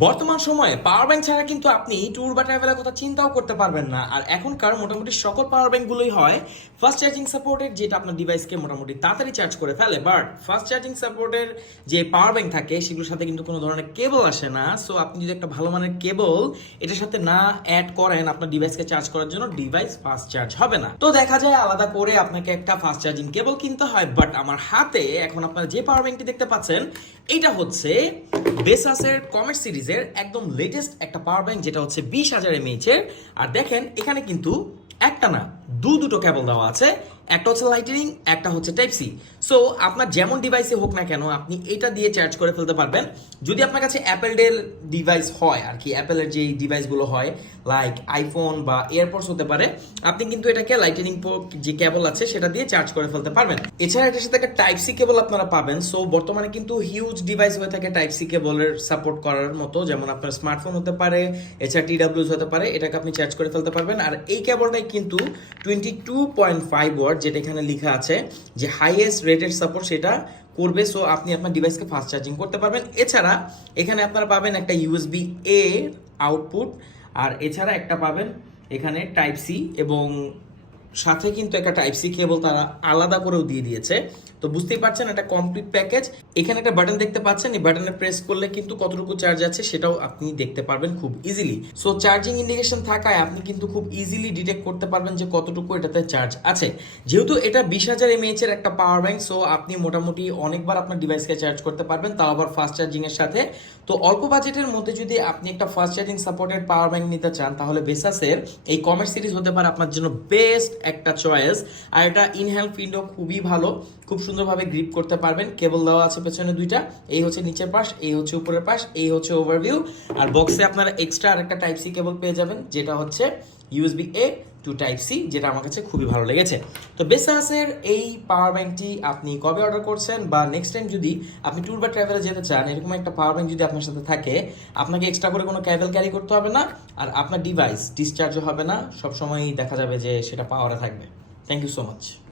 বর্তমান সময়ে power bank ছাড়া কিন্তু আপনি ট্যুর বা ট্রাভেলের কথা চিন্তাও করতে পারবেন না। আর এখনকার মোটামুটি সকল পাওয়ার ব্যাংকগুলোই হয় ফাস্ট চার্জিং সাপোর্টেড, যেটা আপনার ডিভাইসকে মোটামুটি তাড়াতাড়ি চার্জ করে ফেলে। বাট ফাস্ট চার্জিং সাপোর্টের যে পাওয়ার ব্যাংক থাকে সেগুলোর সাথে কিন্তু কোনো ধরনের কেবল আসে না। সো আপনি যদি একটা ভালো মানের কেবল এটার সাথে না অ্যাড করেন আপনার ডিভাইসকে চার্জ করার জন্য, ডিভাইস ফাস্ট চার্জ হবে না। তো দেখা যায় আলাদা করে আপনাকে একটা ফাস্ট চার্জিং কেবল কিনতে হয়। বাট আমার হাতে এখন আপনারা যে পাওয়ার ব্যাংকটি দেখতে পাচ্ছেন এটা হচ্ছে বেসাসের কমেট সিরিজের একদম লেটেস্ট একটা পাওয়ার ব্যাংক, যেটা হচ্ছে 20,000 mAh এর। আর দেখেন এখানে কিন্তু একটা না দুটো কেবল দেওয়া আছে, একটা হচ্ছে লাইটনিং, একটা হচ্ছে টাইপ সি। সো আপনার যেমন ডিভাইসে হোক না কেন আপনি এটা দিয়ে চার্জ করে ফেলতে পারবেন। যদি আপনার কাছে অ্যাপেলের ডিভাইস হয় আর কি, অ্যাপেলের যে ডিভাইসগুলো হয় লাইক আইফোন বা এয়ারপডস হতে পারে, আপনি কিন্তু এটাকে লাইটনিং যে কেবল আছে সেটা দিয়ে চার্জ করে ফেলতে পারবেন। এছাড়া এটার সাথে একটা টাইপ সি কেবল আপনারা পাবেন। সো বর্তমানে কিন্তু হিউজ ডিভাইস হয়ে থাকে টাইপ সি কেবলের সাপোর্ট করার মতো, যেমন আপনার স্মার্টফোন হতে পারে, এছাড়া টিডাব্লিউএস হতে পারে, এটাকে আপনি চার্জ করে ফেলতে পারবেন। আর এই কেবলটাই কিন্তু 22.5 ওয়াট, যেটা এখানে লেখা আছে যে হাইয়েস্ট রেটেড সাপোর্ট সেটা করবে। সো আপনি আপনার ডিভাইসকে ফাস্ট চার্জিং করতে পারবেন। এছাড়া এখানে আপনারা পাবেন একটা ইউএসবি এ আউটপুট, আর এছাড়া একটা পাবেন এখানে টাইপ সি, এবং সাথে কিন্তু একটা টাইপ সি কেবল তারা আলাদা করেও দিয়ে দিয়েছে। তো বুঝতেই পারছেন এটা কমপ্লিট প্যাকেজ। এখানে একটা বাটন দেখতে পাচ্ছেন, এই বাটনে প্রেস করলে কিন্তু কতটুকু চার্জ আছে সেটাও আপনি দেখতে পারবেন খুব ইজিলি। সো চার্জিং ইন্ডিকেশন থাকায় আপনি কিন্তু খুব ইজিলি ডিটেক্ট করতে পারবেন যে কতটুকু এটাতে চার্জ আছে। যেহেতু এটা 20,000 mAh এর একটা পাওয়ার ব্যাংক, সো আপনি মোটামুটি অনেকবার আপনার ডিভাইসকে চার্জ করতে পারবেন, তাও আবার ফাস্ট চার্জিং এর সাথে। তো অল্প বাজেটের মধ্যে যদি আপনি একটা fast charging supported power bank নিতে চান, তাহলে বেসাসের এই কমেট সিরিজ হতে পারে আপনার জন্য বেস্ট একটা চয়েস। আর এটা ইনহ্যান্ড উইন্ডো খুবই ভালো, খুব সুন্দরভাবে গ্রিপ করতে পারবেন। কেবল দেওয়া আছে পেছনে দুইটা, এই হচ্ছে নিচের পাশ, এই হচ্ছে উপরের পাশ, এই হচ্ছে ওভারভিউ। আর বক্সে আপনারা এক্সট্রা আরেকটা টাইপ সি কেবল পেয়ে যাবেন, যেটা হচ্ছে ইউএসবি এ টু টাইপ সি, যেটা আমার কাছে খুবই ভালো লেগেছে। তো বেসাসের এই পাওয়ার ব্যাংকটি আপনি কবে অর্ডার করছেন, বা নেক্সট টাইম যদি আপনি ট্যুর বা ট্রাভেলে যেতে চান, এরকম একটা পাওয়ার ব্যাংক যদি আপনার সাথে থাকে, আপনাকে এক্সট্রা করে কোনো কেবল ক্যারি করতে হবে না, আর আপনার ডিভাইস ডিসচার্জও হবে না, সবসময়ই দেখা যাবে যে সেটা পাওয়ারে থাকবে। Thank you so much.